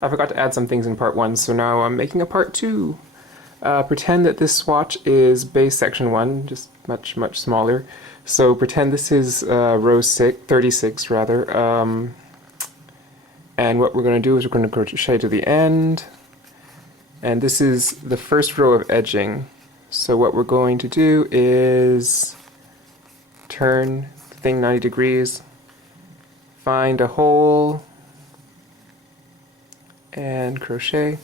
I forgot to add some things in part 1, so now I'm making a part 2. Pretend that this swatch is base section 1, just much smaller. So pretend this is row 36 rather. And what we're going to do is we're going to crochet to the end. And this is the first row of edging. So what we're going to do is turn the thing 90 degrees, find a hole, and crochet,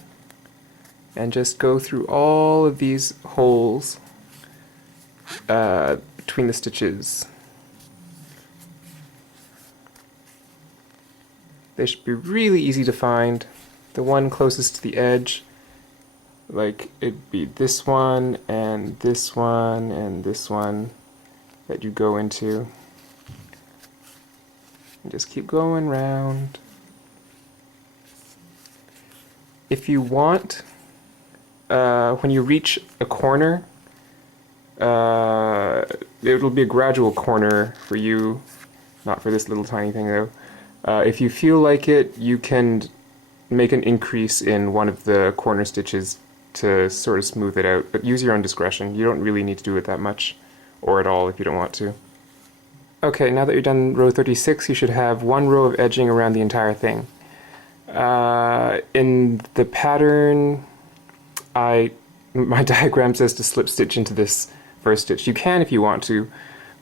and just go through all of these holes between the stitches. They should be really easy to find. The one closest to the edge, like it'd be this one and this one and this one that you go into. And just keep going round. If you want, when you reach a corner, it'll be a gradual corner for you, not for this little tiny thing though. If you feel like it, you can make an increase in one of the corner stitches to sort of smooth it out, but use your own discretion. You don't really need to do it that much, or at all if you don't want to. Okay, now that you're done row 36, you should have one row of edging around the entire thing. In the pattern, my diagram says to slip stitch into this first stitch. You can if you want to,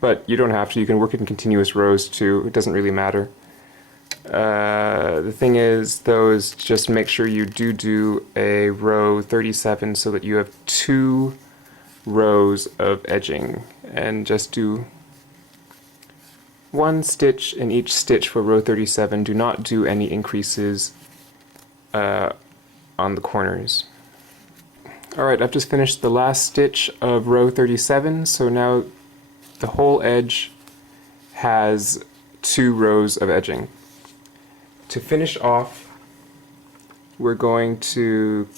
but you don't have to. You can work it in continuous rows too. It doesn't really matter. The thing is, though, is just make sure you do a row 37 so that you have 2 rows of edging, and just do 1 stitch in each stitch for row 37. Do not do any increases on the corners. Alright, I've just finished the last stitch of row 37, so now the whole edge has 2 rows of edging. To finish off, we're going to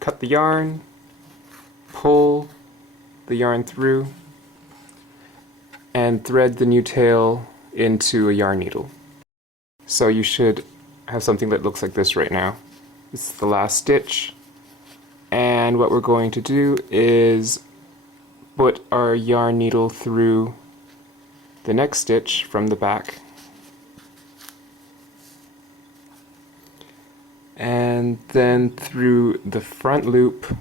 cut the yarn, pull the yarn through, and thread the new tail into a yarn needle. So you should have something that looks like this right now. This is the last stitch, and what we're going to do is put our yarn needle through the next stitch from the back, and then through the front loop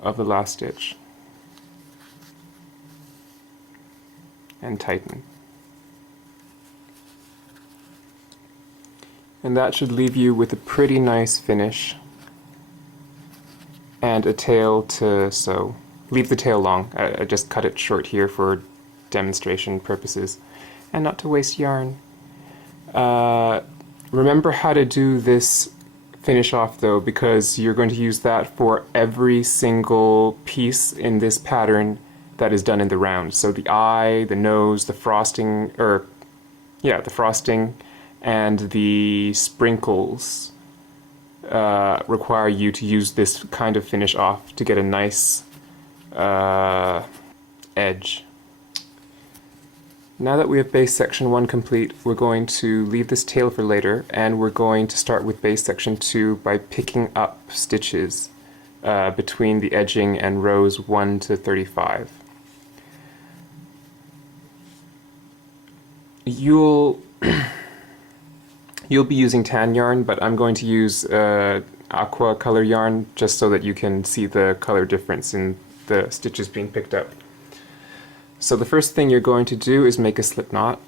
of the last stitch, and tighten. And that should leave you with a pretty nice finish and a tail to sew. Leave the tail long. I just cut it short here for demonstration purposes and not to waste yarn. Remember how to do this finish off though, because you're going to use that for every single piece in this pattern that is done in the round. So the eye, the nose, the frosting, the frosting and the sprinkles require you to use this kind of finish off to get a nice edge. Now that we have base section 1 complete, we're going to leave this tail for later, and we're going to start with base section 2 by picking up stitches between the edging and rows 1 to 35. You'll be using tan yarn, but I'm going to use aqua color yarn just so that you can see the color difference in the stitches being picked up. So the first thing you're going to do is make a slip knot.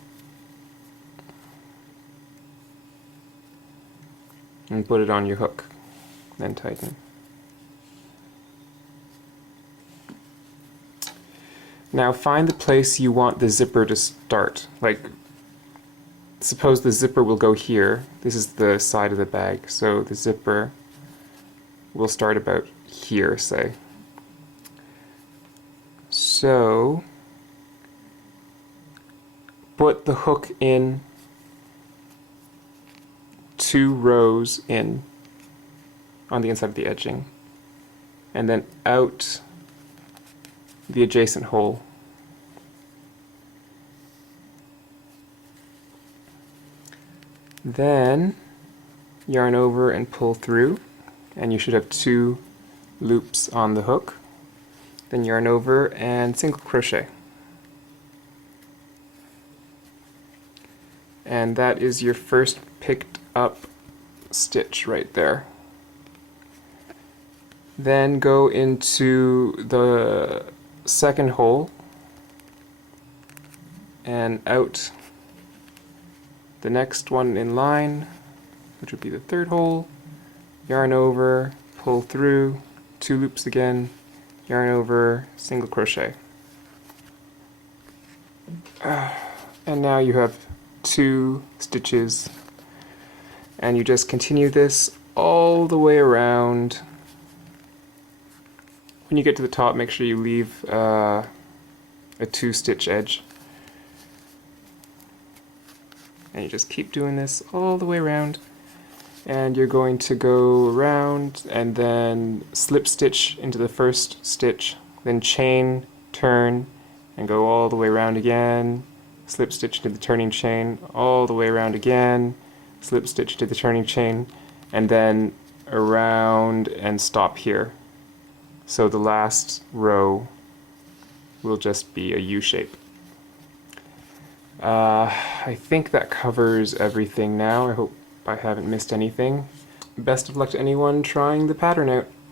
And put it on your hook, then tighten. Now find the place you want the zipper to start. Like, suppose the zipper will go here. This is the side of the bag, so the zipper will start about here, say. So put the hook in 2 rows in on the inside of the edging, and then out the adjacent hole. Then yarn over and pull through, and you should have 2 loops on the hook. Then yarn over and single crochet. And that is your first picked up stitch right there. Then go into the second hole and out the next one in line, which would be the third hole, yarn over, pull through, 2 loops again, yarn over, single crochet. And now you have 2 stitches, and you just continue this all the way around. When you get to the top, make sure you leave a 2-stitch edge. And you just keep doing this all the way around. And you're going to go around and then slip stitch into the first stitch, then chain, turn, and go all the way around again, slip stitch into the turning chain, all the way around again, slip stitch to the turning chain, and then around and stop here. So the last row will just be a U shape. I think that covers everything now. I hope I haven't missed anything. Best of luck to anyone trying the pattern out.